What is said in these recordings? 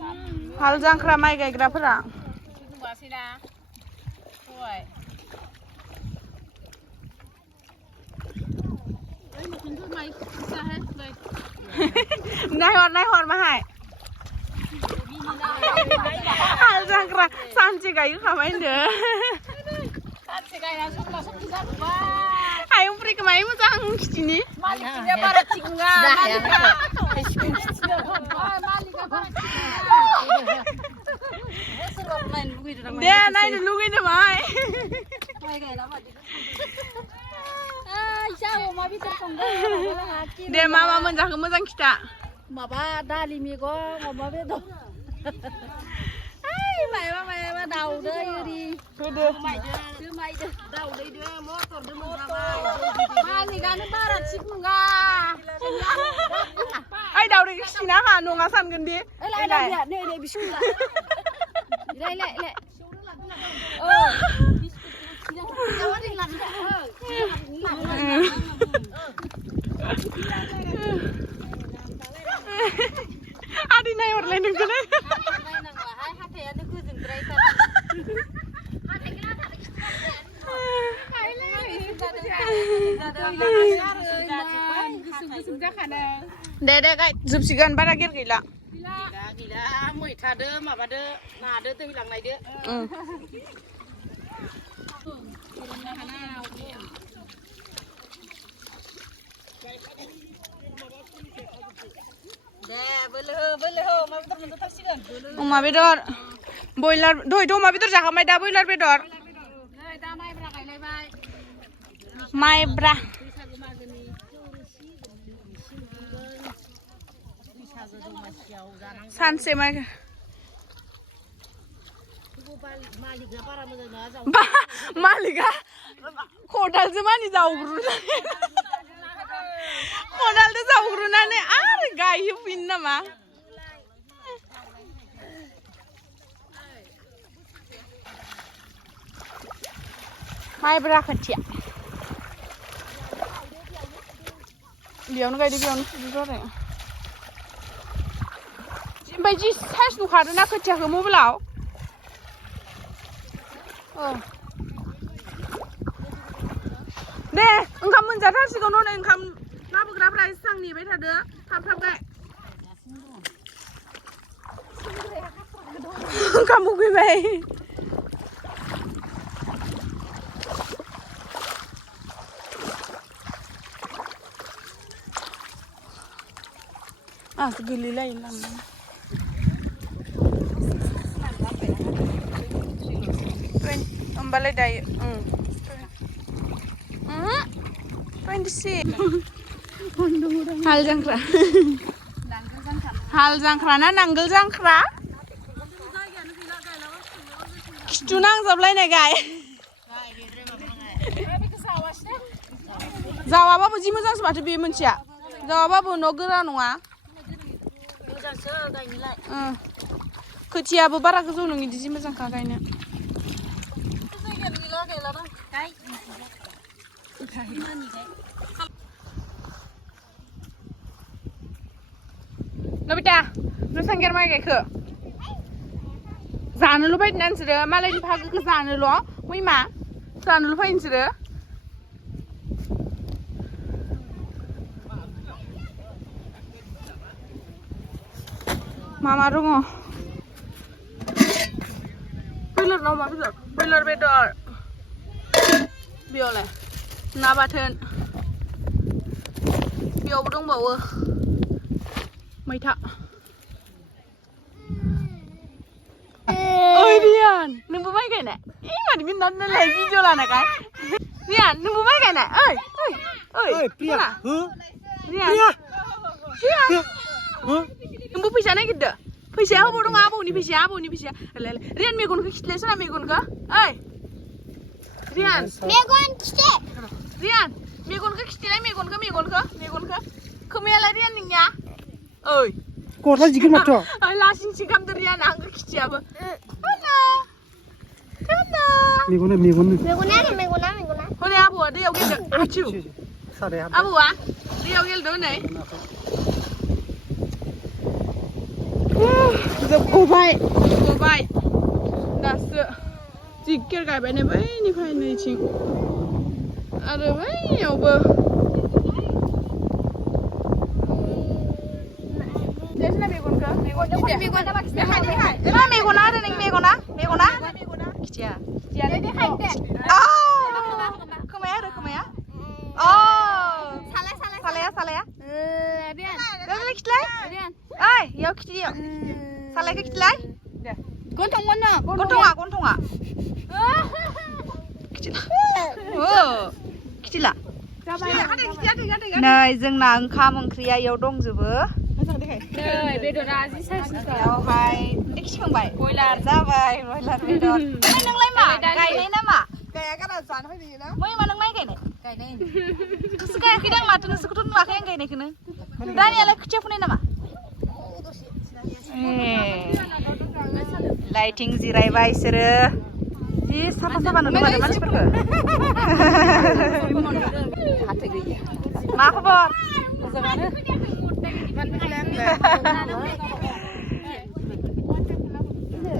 हाल जांख्रा माइ गायग्राफोरा नायहर मा हाय हाल जांख्रा सानसे गायखाबाय होनदो आयं फ्रिखौ माय मोजां खिथिनि दे नायनो लुगैदों माय दे मा मोनजाखो मोजां खिथा माबा दालि मैगं अमा बेदर मायबा दाउदै ओरि होदो दाउदैदो मटरदो मोनजाबाय मालिकानो बारा थिग नङा ओइ दाउदै खिथिना हा नङा सानगोन दे नै बिस्कुट ले आदि नायहरलाय नोंखौनो दे गाय जोबसिगोन बारा गेर गैला मैथादो माबादो नादो दै लांनायदो अमा बेदर बयलार दहायथ' अमा बेदर जाखांबाय दा बयलार बेदर माइब्रा सानसे मालिका खदालजों मानि जावग्रुनानै आरो गायहोफिनो नामा माइब्रा खोथिया बेयावनो गायदो बेयावनो फुदो आरो ओमफ्राय जि साइज नुखादोंना खोथियाखौ मबाइलाव दे ओंखाम मोनजाथारसिगौ नै ओंखाम लाबोग्राफ्रा एसेबां नेबाय थादो थाब गाय ओंखाम उखैबाय गोलैलायो लांनो होमबालाय दायो 26 हाल जांख्रा ना नांगोल जांख्रा खिथु नांजाबलायनाय गाय जावाबाबो जि मोजांसो माथो बे मोनसेया जावाबाबो न' गोरा नङा खोथियाबो बारा गोजौ नङिदि जि मोजांखा गायनो नबिता नोंसांगेर माइ गायखो जानोल' फैदों नोंसोरो मालायनि भागोखौ जानोल' मैमा जानोल' फैयो नोंसोरो मा दङ बयलार बेदर बेयावलाय ना बाथोन बेयावबो दंबावो मैथा ओइ रियान नोंबो माइ गायनाय मानि मिन्नानै भिडिअ लानायखाय रियान नोंबो माइ गायनाय रियान नोंबो फैसा नागिरदो फैसाया हबाव दङ आबौनि फैसाया रियान मेगनखौ खिथलाय सोना मेगनखौ ओइ रियान मेगनखौ खिथलाय मेगनखौ खोमायालाय रियान नोंनिया ओइ गस्ला जिगोन माथो लासिंसिं खालामदो रियान आंखौ खिथियाबो मेगना हनै आबौआ दैयाव गेलेदों आथिउ आबौआ दैयाव गेलेदों हनै जोबगबाय दासो जिकेर गायबाय नै बैनिफ्राय नैथिं आरो बैयावबो मेगना आरो नों मेगना खिथिया खोमाया आरो खोमाया सालाया खिथलाय ओइ इयाव खिथियाव सालायखौ खिथलाय गन्थङा खिथिला नै जोंना ओंखाम ओंख्रिया इयाव दंजोबो बेदरा जि बेयावहाय खिखांबाय बयलार जाबाय बयलार बेदर नोंलाय मा गायनाय नामा गाया गारा जानो फैदों ना मै मा नों माइ गायनाय गोसो गायाखै दां माथो नोंसोरखौथ' नुवाखै आं गायनायखौनो दानियालाय खोथिया फुनाय नामा लाइटिं जिरायबाय इसोरो जि साफा नुदों माथो मानसिफोरखौ मा खबर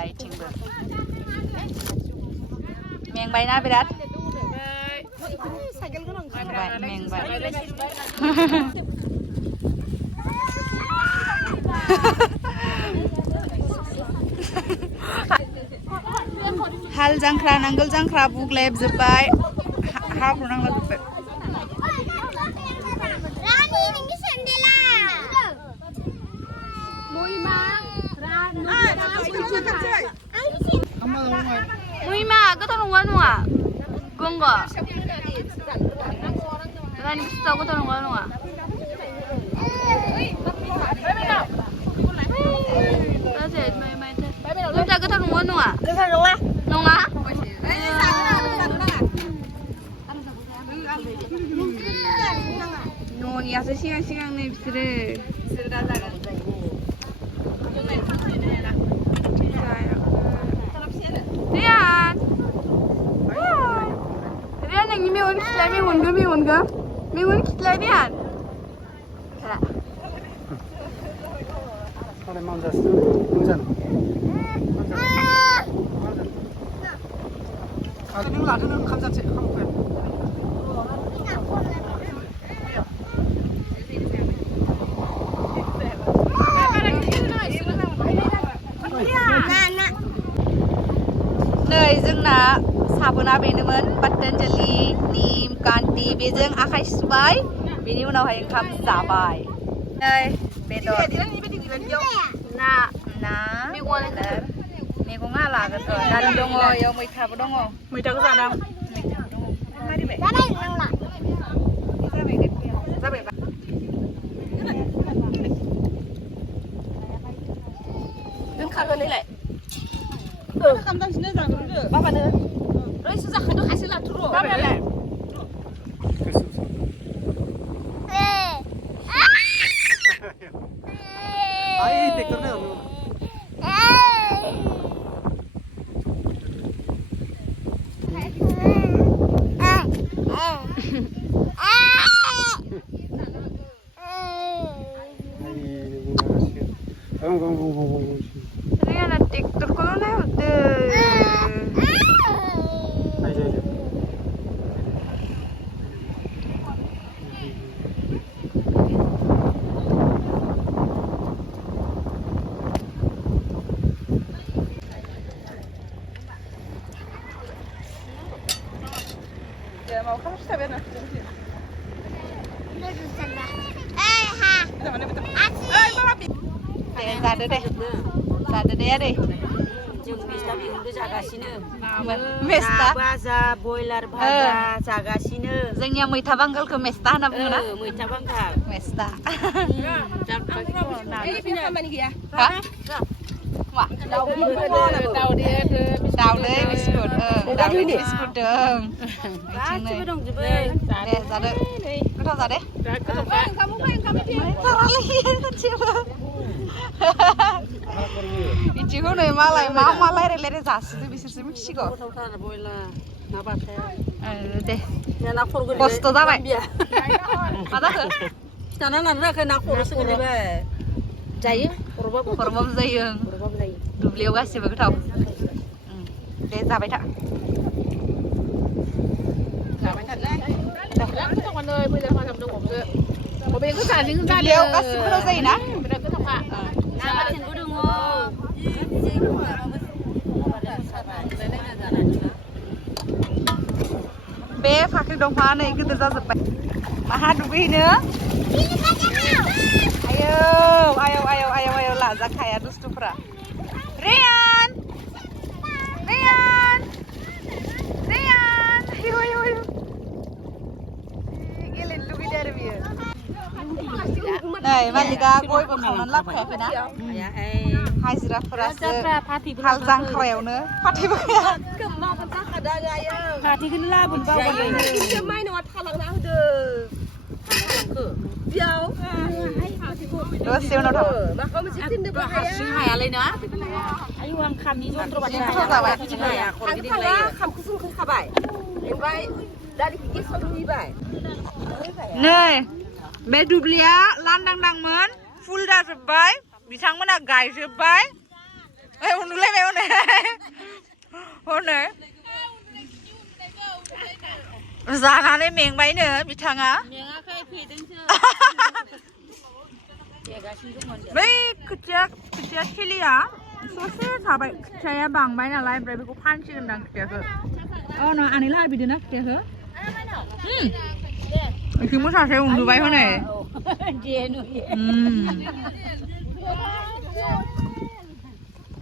लाइटिंबो मेंबायना बिराद मेंबाय हाल जांख्रा नांगोल जांख्रा बुग्लेबजोब्बाय हाब्रु नांलाजोब्बाय Muima, kata nungguan nungga, gonggo. Rani kita kata nungguan nungga. Asyik, main tu. Kita kata nungguan nungga. Nungga. Nunggu ya siang ni bisre. Rian yang ini mewan kita Rian. Kalau mau jas tu, hujan. Kalau ni lada ni kamera cek kamu kan. नै जोंना साबोना बेनोमोन पतंजलि निम कान्ति बेजों आखाइ सुबाय बेनि उनावहाय ओंखाम जाबाय नै बेदर ना मैगङा लागोन दालि दङ इयाव मैथाबो दङ मैथाखौ जादों जाबाय दोनखागोनलाय खालामगासिनो जागोन बाबानो रयसो जाखादो खायसे लाथुर' बाबायालाय आइ ट्रेक्टर नै Riana TikTok ko na yun. Ya mau kamu sabi na. Zadı deh. जों मेस्टा मैगंबो जागासिनो मेस्टा भाजा बयलार भाजा जागासिनो जोंनिया मैथा बांगालखौ मेस्टा होनना बुङो ना मैथा बांगाल मेस्टा खामानि गैया हा मा दाउदै बिस्कुट दाउदै बिस्कुट दं गासिबो दंजोबो दे जादो गोथाव जादे इदिखौ नै मालाय मा रायलाय जासिदो बिसोरसो मिथिसिगौ दे खस्थ' जाबाय मा जाखो खिथाना लानो राखै ना खर'सो गोलैबाय जायो खर'बाबो जायो दुब्लियाव गासिबो गोथाव दे जाबाय था दुब्लियाव गासिबो गोथाव जायोना बे फाख्रि दंफाङा नै गिदिर जाजोब्बाय माहा दुगैहैनो आयौ आयौ आयौ आयौ आयौ लाजाखाया दुस्थुफ्रा रेयान रेयान रेयान आयौ आयौ आयौ गेलेनो लुगैदों आरो बियो नै मालिका गयबो खावनानै लाबोखायाखैना हाजिराफोरासो हाल जांख्रायावनो फाथैबो गैया फाथैखौनो लाबोनो बावगारबाय माइनावा थालांना होदो बेयाव दसे उनाव थाङो माखौ मोनसे थिननोबो हायालै ना आयु आं खामनि जन्त्र बानायना जाबाय खामखौ संखाबाय ओमफ्राय दालिखौ गेसाव रुइबाय नै बे दुब्लिया लांदांदांमोन फुल जाजोब्बाय बिथांमोना गायजोब्बाय ओइ उन्दुलायबाय हनै जानानै मेंबायनो बिथाङा बै खोथिया थिलिया ससे थाबाय खोथियाया बांबाय नालाय ओमफ्राय बेखौ फानसिगोनदां खोथियाखौ न' आनैला बिदिनो खोथियाखौ एसे मोसासे उन्दुबाय हनै